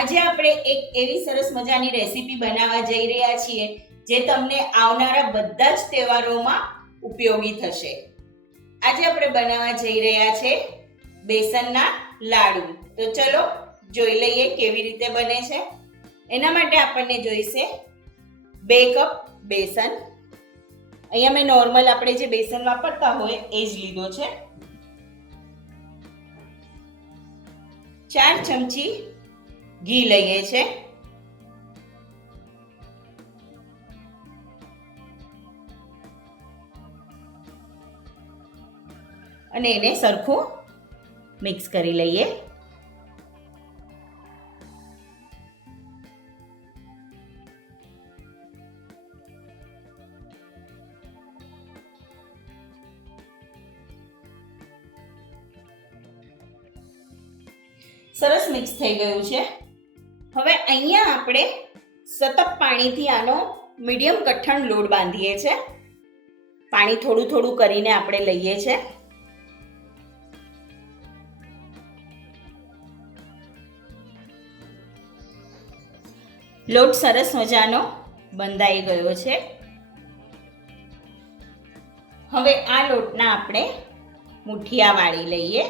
આજે આપણે એક એવી સરસ મજાની રેસીપી બનાવવા જઈ રહ્યા છીએ જે તમને આવનારા બધા જ તહેવારોમાં ઉપયોગી થશે. આજે આપણે બનાવવા જઈ રહ્યા છે બેસનના લાડુ. તો ચલો જોઈ લઈએ કેવી રીતે બને છે. એના માટે આપણને જોઈશે 2 કપ બેસન. અહીંયા મેં નોર્મલ આપણે જે બેસન વાપરતા હોય એ જ લીધો છે. 4 ચમચી ઘી લઈએ છે. અને એને સરખું મિક્સ કરી લઈએ. સરસ મિક્સ થઈ ગયું છે. હવે અહીંયા આપણે સતત પાણીથી આનો મીડિયમ કઠણ લોટ બાંધીએ છે. પાણી થોડું થોડું કરીને આપણે લઈએ છે. લોટ સરસ મજાનો બંધાઈ ગયો છે. હવે આ લોટના આપણે મુઠિયા વાળી લઈએ.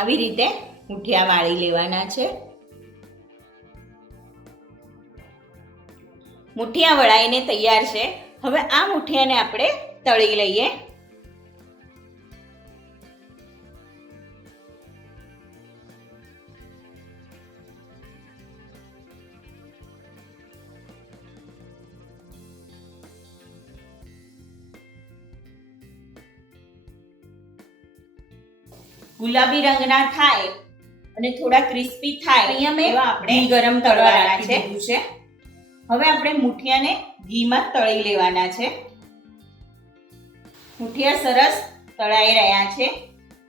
આવી રીતે મુઠિયા વાળી લેવાના છે. મુઠિયા વળાઈને તૈયાર છે. હવે આ મુઠિયાને આપણે તળી લઈએ. ગુલાબી રંગના થાય અને થોડા ક્રિસ્પી થાય અહીંયા મેં આપણે ઘી ગરમ તળવા રાખી દીધું છે. હવે આપણે મુઠિયાને ઘીમાં તળી લેવાના છે. મુઠિયા સરસ તળાઈ રહ્યા છે.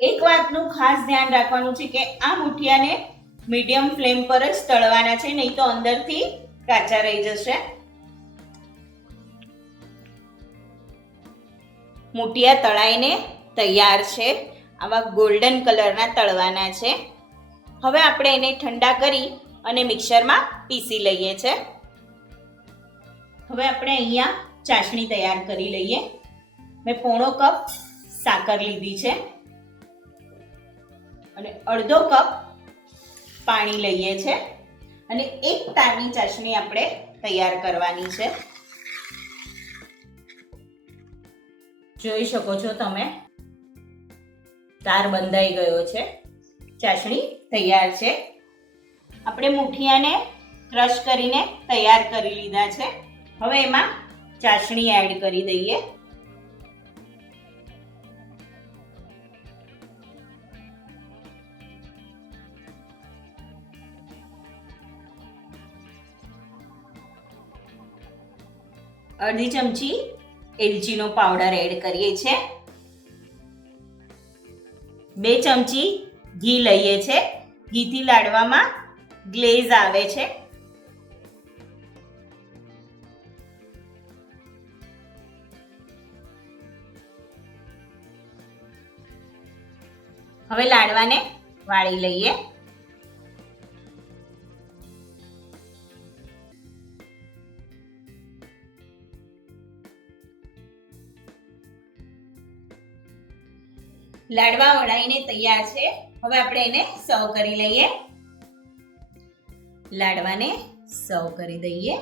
એક વાતનું ખાસ ધ્યાન રાખવાનું છે કે આ મુઠિયાને મીડિયમ ફ્લેમ પર જ તળવાના છે, નહીં તો અંદરથી કાચા રહી જશે. મુઠિયા તળાઈને તૈયાર છે. આવા ગોલ્ડન કલરના તળવાના છે. હવે આપણે એને ઠંડા કરી અને મિક્સરમાં પીસી લઈએ છે. હવે આપણે અહીંયા ચાસણી તૈયાર કરી લઈએ. મેં 1/4 કપ સાકર લીધી છે અને 1/2 કપ પાણી લઈએ છે અને 1 તારની ચાસણી આપણે તૈયાર કરવાની છે. જોઈ શકો છો તમે, તાર બંધાઈ ગયો છે. ચાસણી તૈયાર છે. આપણે મુઠિયાને ક્રશ કરીને તૈયાર કરી લીધા છે. હવે એમાં ચાસણી એડ કરી દઈએ. અડધી ચમચી એલચીનો પાવડર એડ કરીએ છીએ. 2 ચમચી ઘી લઈએ છે. ઘીથી લાડવામાં ગ્લેઝ આવે છે. હવે લાડવાને વાળી લઈએ. લાડવા વળાઈને તૈયાર છે. હવે આપણે એને સર્વ કરી લઈએ. લાડવાને સર્વ કરી દઈએ.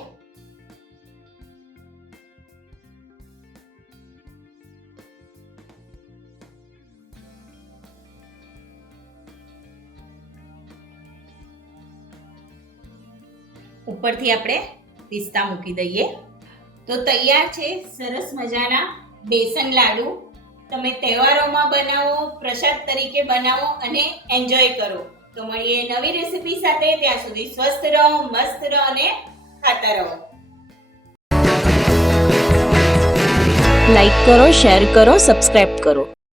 ઉપરથી આપણે પિસ્તા મૂકી દઈએ. તો તૈયાર છે સરસ મજાના બેસન લાડુ. તમે તહેવારોમાં બનાવો, પ્રસાદ તરીકે બનાવો અને એન્જોય કરો. તો મળીએ નવી રેસીપી સાથે. ત્યાં સુધી સ્વસ્થ રહો, મસ્ત રહો અને ખાતા રહો. લાઈક કરો, શેર કરો, સબસ્ક્રાઇબ કરો.